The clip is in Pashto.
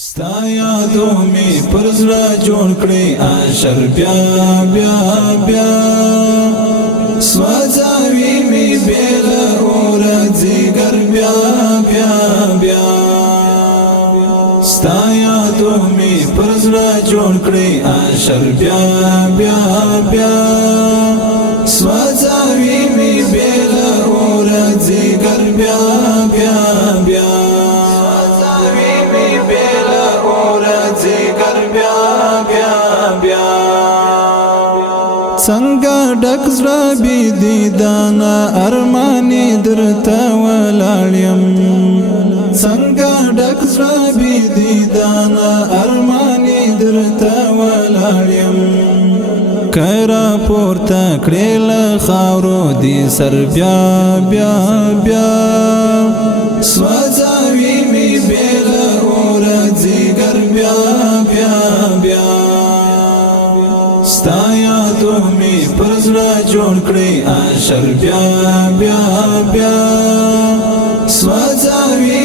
ستا یادو می پر زړه جوړ کړې عاشر بیا بیا بیا سوځاوي می بیل اور ځیګر بیا بیا بیا ستا یادو می پر زړه جوړ کړې عاشر بیا بیا بیا سوځاوي می بیل اور ځیګر بیا بیا بیا څنګه ډک زړه بي دیدانا ارماني درته ولاړم څنګه ډک زړه بي دیدانا ارماني درته ولاړم کړه پورته کړې له خاورو دي سر بیا بیا بیا سوځاوي می بیل اور ځیګر بیا بیا بیا ستا یادو می پر زړه جوړ کړې عاشر بیا بیا بیا سوځاوي